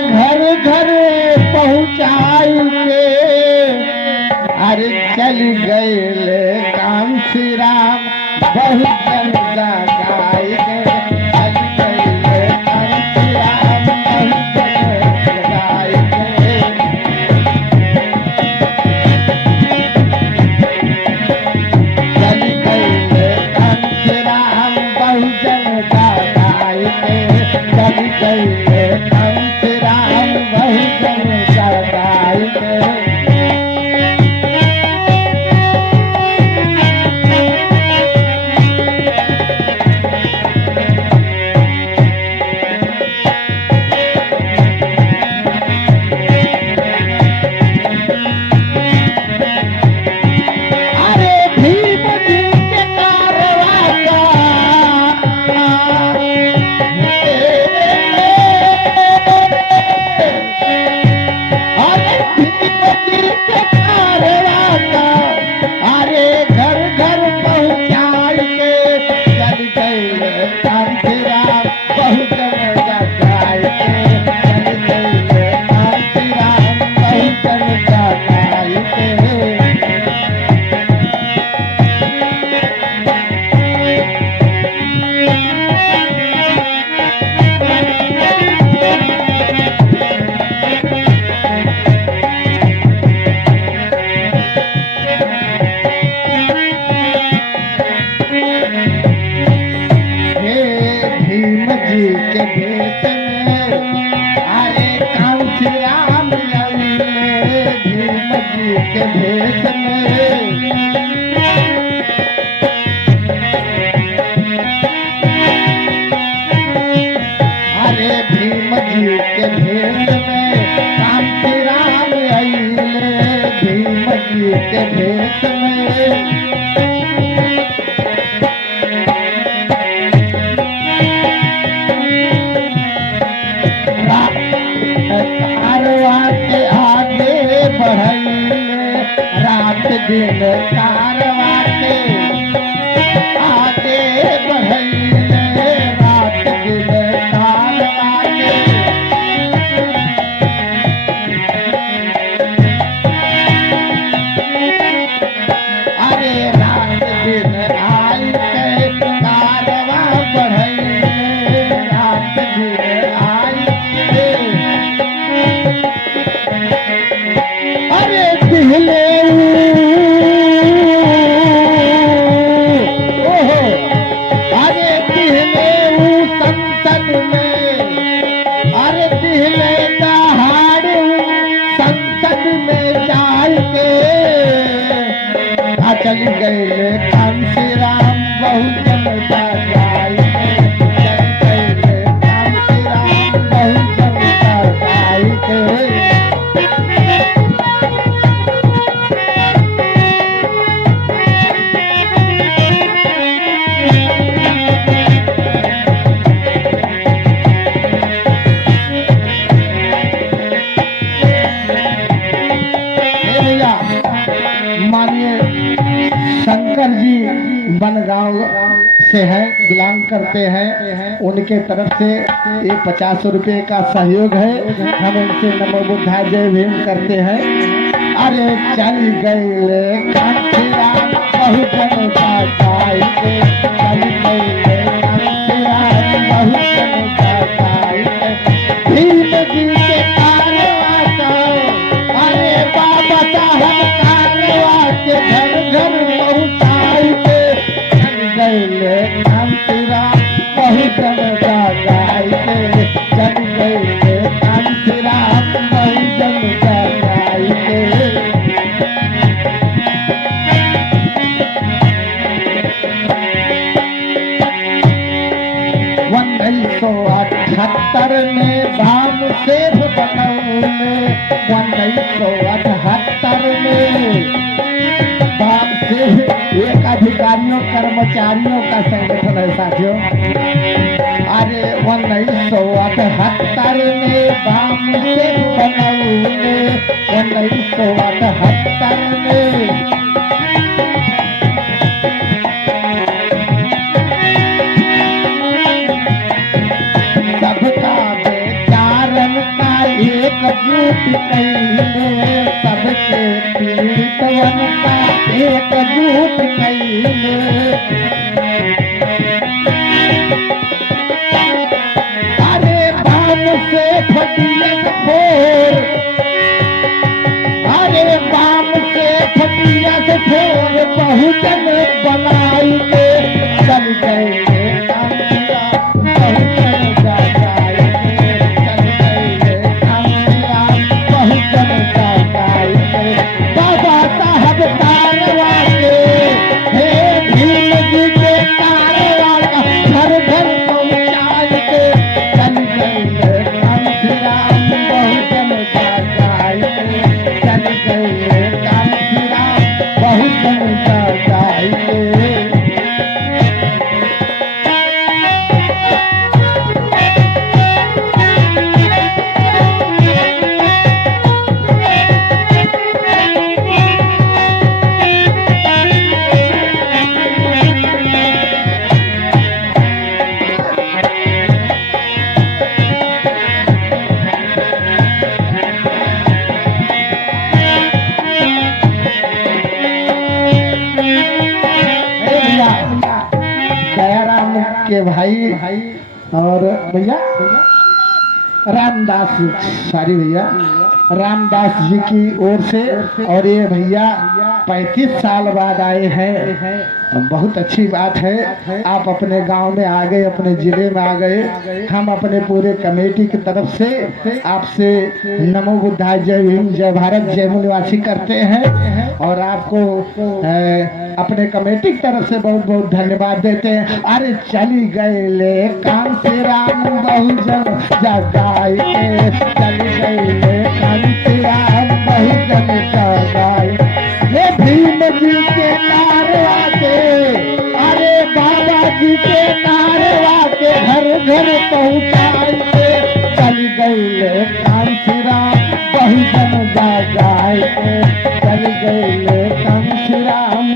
घर घर पहुँचाई के अरे चल गए काम श्री राम बहुत जन जगाई के चल गए काम श्री राम बहुत जन जगाई के चल गए काम श्री राम बहुत जन जगाई के चल गए काम श्री राम बहुत जन जगाई के रात दिन कारवा के आगे बढ़ैले रात दिन कारवा के अरे रात दिन आई के कारवा बढ़ैले रात दिन आई के अरे दिहले चल गए काम श्री राम बहुत जन जगाई चल गए काम श्री राम बहुत जन जगाई मानिए शंकर जी बनगांव से हैं, बिलोंग करते हैं। उनके तरफ से ये 50 रुपये का सहयोग है। हम उनसे नमो बुद्धाय जय भीम करते हैं। अरे चल गए काम श्री राम बहुत जन जगाई के चल गए काम श्री राम बहुत जन जगाई के भीम जी के कारवा का अरे बाबा साहब कारवा के घर घर पहुँचाई के चल गए काम श्री राम बहुत जन जगाई के चल गए काम श्री राम बहुत जन जगाई के 1978 में बाम सेठ बनौले 1978 में बाम सेठ एक अधिकारियों कर्मचारियों का संगठन है साथियों। अरे 1978 में बाम सेठ बनौले 1978 में सबका बेचारन का कैले सबके पीड़ितवन का एकजुट कैले अरे बाम से फटियत फोर अरे बाम से फटियत फोर बहुजन बनाई के चल गए कामया बहुजन जा जाएंगे चल गए कामया बहुजन जा जाएंगे बाबा साहब कारवा के हे भीम जी के कारवा का घर घर पहुंचाए के चल गए कामया बहुजन जा जाएंगे चल गए कामया बहुजन जा जाएंगे दयाराम के भाई और भैया रामदास सॉरी भैया रामदास जी की ओर से और ये भैया 35 साल बाद आए हैं बहुत अच्छी बात है आप अपने गांव में आ गए अपने जिले में आ गए हम अपने पूरे कमेटी की तरफ से आपसे नमो बुद्धाय जय भीम जय भारत जय मूलवासी करते हैं और आपको अपने कमेटी की तरफ से बहुत बहुत धन्यवाद देते हैं अरे चली गए ले काम से राम बहुजन जगाए चली गए ले काम से राम बहुजन जगाए ये भीम जी के कारवा के अरे बाबा जी के कारवा के घर घर पहुंचाए चली गई ले काम से राम बहुजन जगाए चली गई ले काम से राम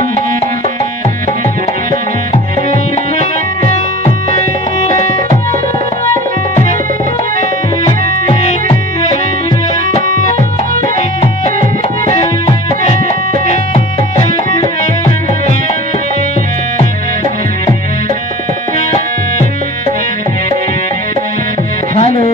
हेलो